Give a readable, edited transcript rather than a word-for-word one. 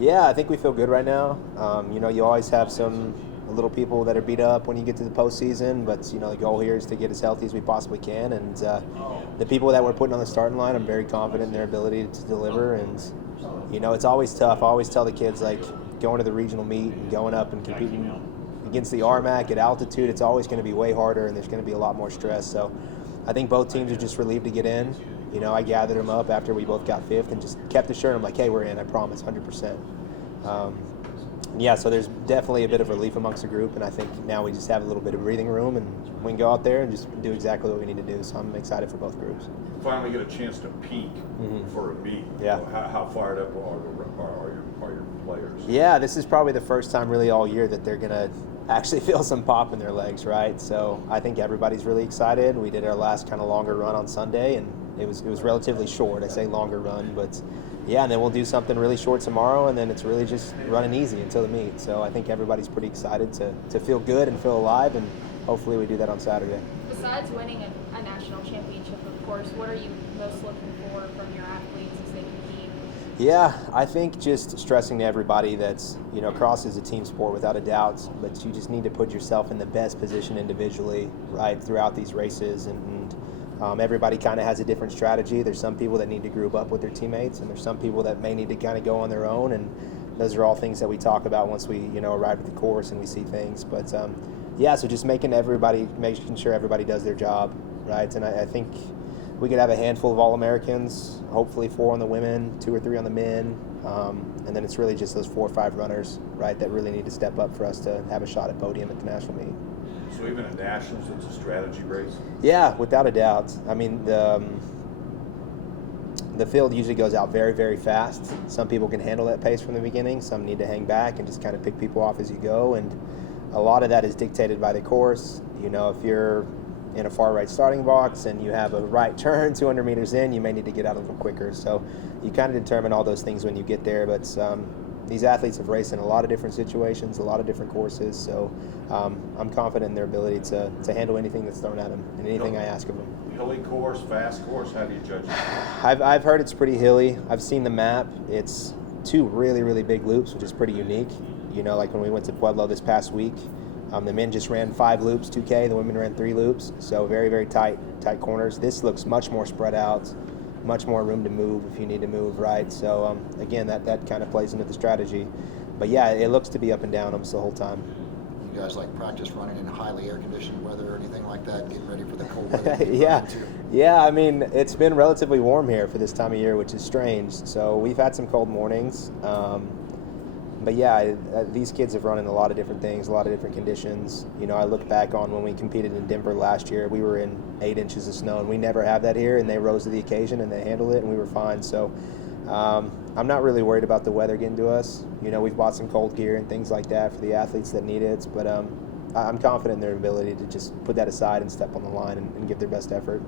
Yeah, I think we feel good right now. You always have some little people that are beat up when you get to the postseason, but the goal here is to get as healthy as we possibly can. And the people that we're putting on the starting line, I'm very confident in their ability to deliver. And it's always tough. I always tell the kids, like, going to the regional meet and going up and competing against the RMAC at altitude, it's always going to be way harder, and there's going to be a lot more stress. So I think both teams are just relieved to get in. I gathered them up after we both got fifth and just kept assuring them, like, hey, we're in, I promise, 100%. So there's definitely a bit of relief amongst the group, and I think now we just have a little bit of breathing room, and we can go out there and just do exactly what we need to do. So I'm excited for both groups. Finally get a chance to peak for a meet. Yeah. How fired up are your players? Yeah, this is probably the first time really all year that they're going to actually feel some pop in their legs, right? So I think everybody's really excited. We did our last kind of longer run on Sunday, and it was relatively short. I say longer run, but yeah, and then we'll do something really short tomorrow, and then it's really just running easy until the meet. So I think everybody's pretty excited to feel good and feel alive, and hopefully we do that on Saturday. Besides winning a national championship, of course, what are you most looking for from your athletes as they compete? Yeah, I think just stressing to everybody that, cross is a team sport without a doubt, but you just need to put yourself in the best position individually, right, throughout these races. And everybody kind of has a different strategy. There's some people that need to group up with their teammates, and there's some people that may need to kind of go on their own. And those are all things that we talk about once we, arrive at the course and we see things. But so just making sure everybody does their job, right? And I think we could have a handful of All-Americans, hopefully 4 on the women, 2 or 3 on the men, and then it's really just those 4 or 5 runners, right, that really need to step up for us to have a shot at podium at the national meet. So even at nationals, it's a strategy race? Yeah, without a doubt. I mean, the field usually goes out very, very fast. Some people can handle that pace from the beginning. Some need to hang back and just kind of pick people off as you go, and a lot of that is dictated by the course. If you're in a far right starting box and you have a right turn 200 meters in, you may need to get out a little quicker. So you kind of determine all those things when you get there. But these athletes have raced in a lot of different situations, a lot of different courses. So I'm confident in their ability to handle anything that's thrown at them and anything I ask of them. Hilly course, fast course, how do you judge it? I've heard it's pretty hilly. I've seen the map. It's 2 really, really big loops, which is pretty unique. Like when we went to Pueblo this past week, the men just ran 5 loops, 2K. The women ran 3 loops. So very, very tight corners. This looks much more spread out, much more room to move if you need to move, right? So again, that kind of plays into the strategy. But yeah, it looks to be up and down almost the whole time. You guys practice running in highly air-conditioned weather or anything like that, getting ready for the cold weather? Yeah. I mean, it's been relatively warm here for this time of year, which is strange. So we've had some cold mornings. But yeah, these kids have run in a lot of different things, a lot of different conditions. I look back on when we competed in Denver last year, we were in 8 inches of snow, and we never have that here, and they rose to the occasion and they handled it, and we were fine. So I'm not really worried about the weather getting to us. We've bought some cold gear and things like that for the athletes that need it, but I'm confident in their ability to just put that aside and step on the line and give their best effort.